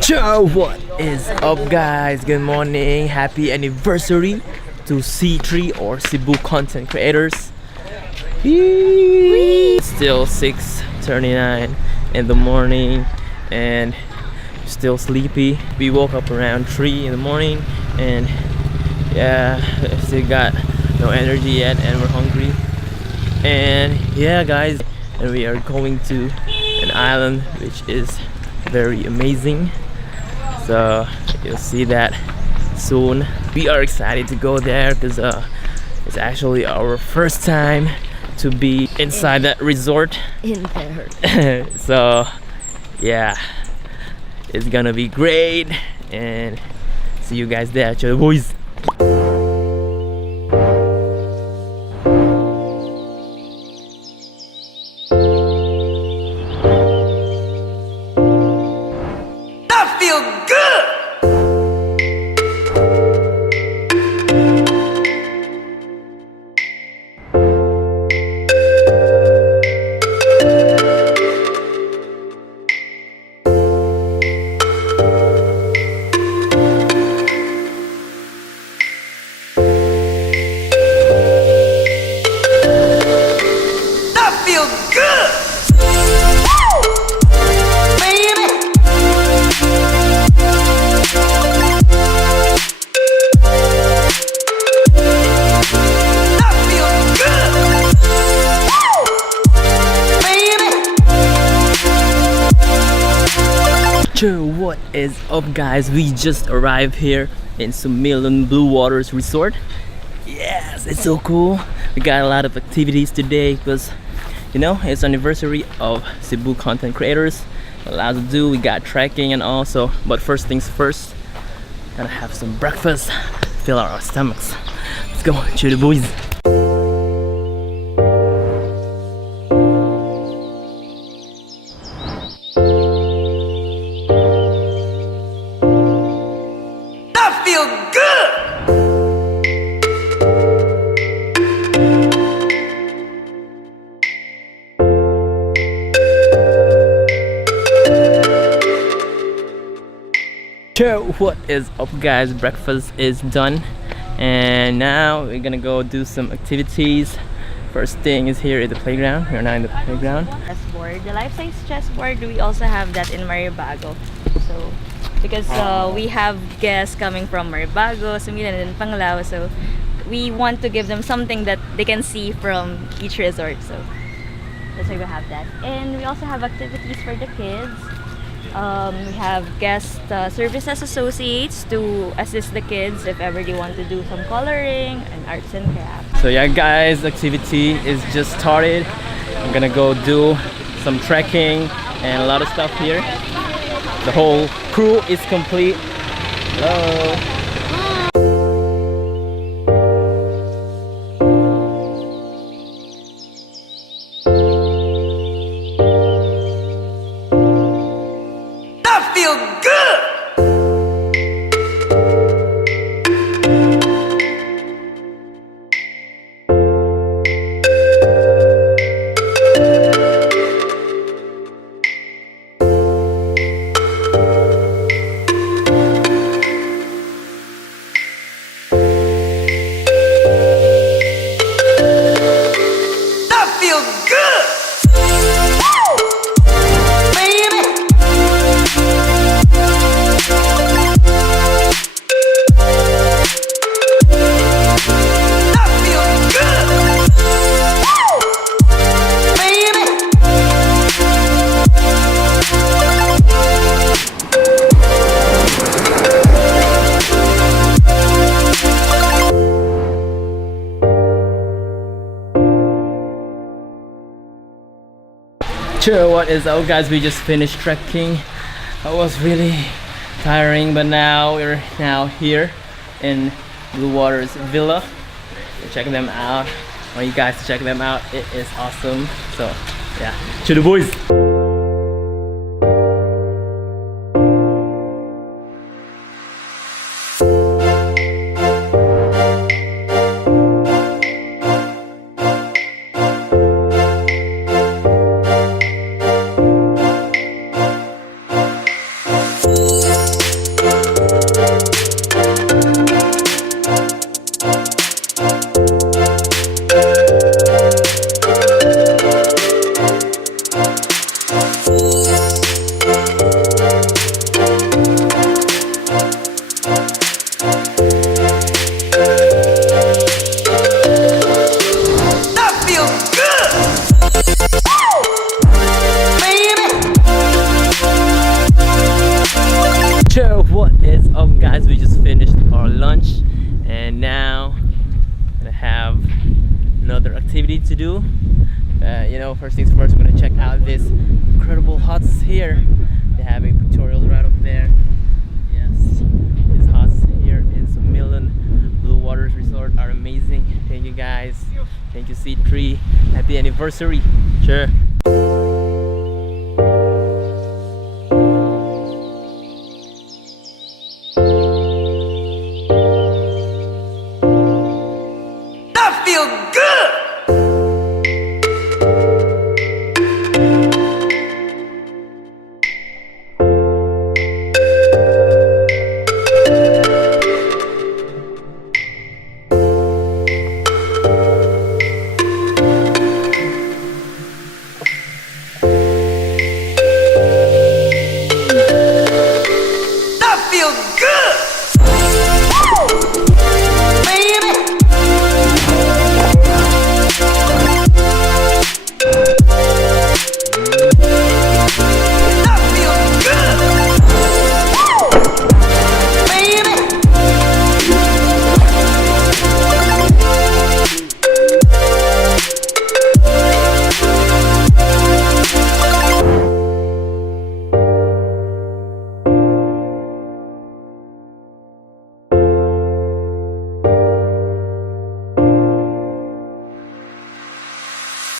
Ciao, what is up guys? Good morning, happy anniversary to C3 or Cebu Content Creators. It's still 6:39 in the morning and still sleepy. We woke up around 3 in the morning and yeah, still got no energy yet and we're hungry. And yeah guys, and we are going to an island which is very amazing, so you'll see that soon. We are excited to go there because it's actually our first time to be inside that resort in there. So yeah, it's gonna be great and see you guys there. Ciao boys. What is up guys, we just arrived here in Sumilon BlueWater Resort. Yes, it's so cool. We got a lot of activities today because you know it's anniversary of Cebu Content Creators. A lot to do. We got trekking and also, but first things first, gotta have some breakfast, fill our stomachs. Let's go, cheer the boys. What is up guys, breakfast is done and now we're gonna go do some activities. First thing is here at the playground. We're now in the playground. Chessboard, the life-size chessboard, we also have that in Maribago. So because we have guests coming from Maribago, Sumilon and Panglao, so we want to give them something that they can see from each resort, so that's why we have that. And we also have activities for the kids. We have guest services associates to assist the kids if ever they want to do some coloring and arts and crafts. So yeah guys, activity is just started. I'm gonna go do some trekking and a lot of stuff here. The whole crew is complete. Hello. Sure, what is up guys, we just finished trekking. It was really tiring, but now we're here in Bluewater's villa. Check them out. I want you guys to check them out. It is awesome. So yeah, to the boys. What is up, guys? We just finished our lunch and now gonna have another activity to do. First things first, we're gonna check out this incredible huts here. They're having pictorials right up there. Yes, these huts here in Sumilon BlueWater Resort are amazing. Thank you guys. Thank you C3. Happy anniversary. Sure.